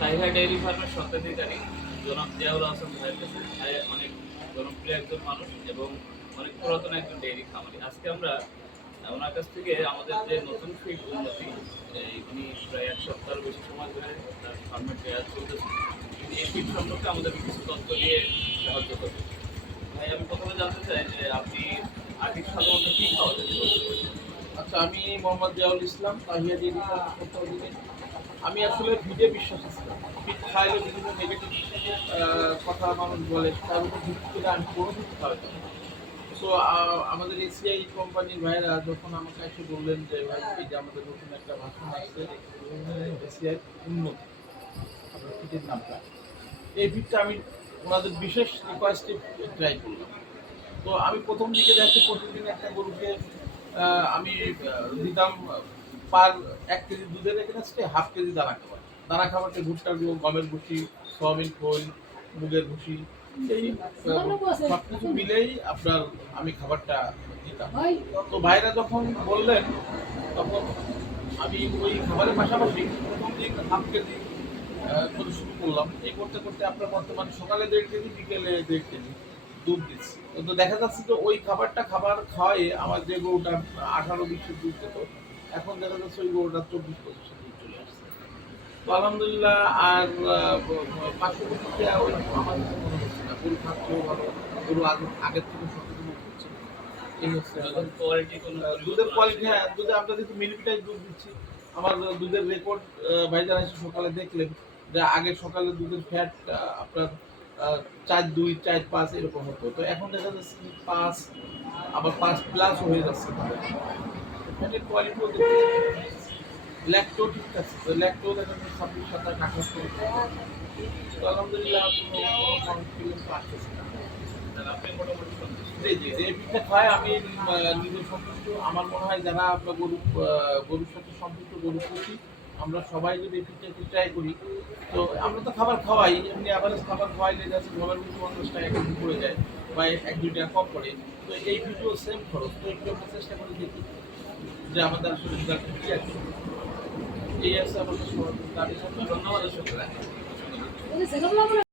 তাইহা dairy ফার্মের স্বত্বাধিকারী জনাব জিয়াউল হাসান ভাইয়ের কাছে। ভাই অনেক জনপ্রিয় একজন মানুষ এবং অনেক পুরাতন একজন ডেইরি খামারি। আজকে আমরা ওনার কাছ থেকে আমাদের যে নতুন ফিড উন্নতি, উনি প্রায় ১ সপ্তাহের বেশি সময় ধরে তার ফার্মের ট্রেয়ার চলতেছে। তিনি এই ফিড সম্পর্কে আমাদেরকে কিছু তথ্য দিয়ে সাহায্য করবেন। ভাই, আমি প্রথমে জানতে চাই যে আপনি আগে সাধারণত কী খাওয়াতেন? আচ্ছা, আমি মোহাম্মদ জিয়াউল ইসলাম, তাহিয়া ডেইরি ফার্মের স্বত্বাধিকারী। আমি আসলে ফিডে বিশ্বাসী ছিলাম। ফিড খাইলে বিভিন্ন নেগেটিভ কথা মানুষ বলে, তার উপর ভিত্তি করে আমি কোনো কিছু খাওয়াতাম না। তো আমাদের এসিআই কোম্পানির ভাইয়েরা যখন আমাকে এসে বললেন যে ভাই, এই যে আমাদের নতুন একটা ভাষণ আসছে এসিআই উন্নতি, আপনার ফিডের নামটা, এই ফিডটা আমি ওনাদের বিশেষ রিকোয়েস্টে ট্রাই করলাম। তো আমি প্রথম দিকে দেখছি প্রতিদিন একটা গরুকে আমি দিতাম পার ১ কেজি দুধের এগেনস্টে 1/2 কেজি দানা খাবার। দানা খাবারটা ভুট্টার গুঁড়ো, গমের ভুসি, সয়াবিন খোল, মুগের ভুসি, এই সবকিছু মিলেই আপনার আমি খাবারটা দিতাম। তো ভাইরা যখন বললেন, তখন আমি ওই খাবারের পাশাপাশি প্রথম দিন 1/2 কেজি করে শুরু করলাম। এই করতে করতে আপনার বর্তমানে সকালে 1.5 কেজি, বিকেলে 1.5 কেজি দুধ দিচ্ছি। তো দেখা যাচ্ছে যে ওই খাবার খাওয়ায়ে আমার যে গরুটা 18-20 দুধ দিত, এখন দেখা যাচ্ছে ওই গরুটা 24-25 দুধ চলে আসছে। তো আলহামদুলিল্লাহ। আর পার্শ্ববর্তীতে ওই আমার কিছু মনে হচ্ছে না, গরু খাচ্ছেও ভালো, গরু আগের থেকে সচেতন হচ্ছে। এই হচ্ছে কোয়ালিটি কোনো দুধের কোয়ালিটি। হ্যাঁ, দুধে আমরা যেহেতু মিল্কটাই দুধ দিচ্ছি, আমার দুধের রেকর্ড ভাইজান এসে সকালে দেখলেন যে আগে সকালে দুধের ফ্যাট আপনার 4.2 4.5 এরকম হতো। তো এখন দেখা যাচ্ছে 5, আবার 5+ হয়ে যাচ্ছে। ফ্যাটের কোয়ালিটিও দেখতে, ল্যাকটো ঠিক আছে। তো ল্যাকটো দেখা যাচ্ছে 26-27 করে। তো আলহামদুলিল্লাহ কোনো কনফিডেন্স আসতেছে না। আপনি মোটামুটি সন্তুষ্ট? জি, জি, এই পিঠা খায় আমি নিজে সন্তুষ্ট। আমার মনে হয় যারা আপনার গরুর সাথে সম্পৃক্ত, গরু পুষি, আমরা সবাই যদি এই পিঠা ট্রাই করি, তো আমরা তো খাবার খাওয়াই, এমনি এভারেজ খাবার খাওয়াইলে যাচ্ছে ঘরের মধ্যে 50 টাকা কেজি পড়ে যায় বা 1-2 টাকা কম পড়ে। তো এই ভিডিও সেম খরচ। তো একটু আমরা চেষ্টা করে দেখি যে আমাদের আসলে রেজাল্ট কি আছে। এই আছে আমাদের সবার দাবি। ধন্যবাদ।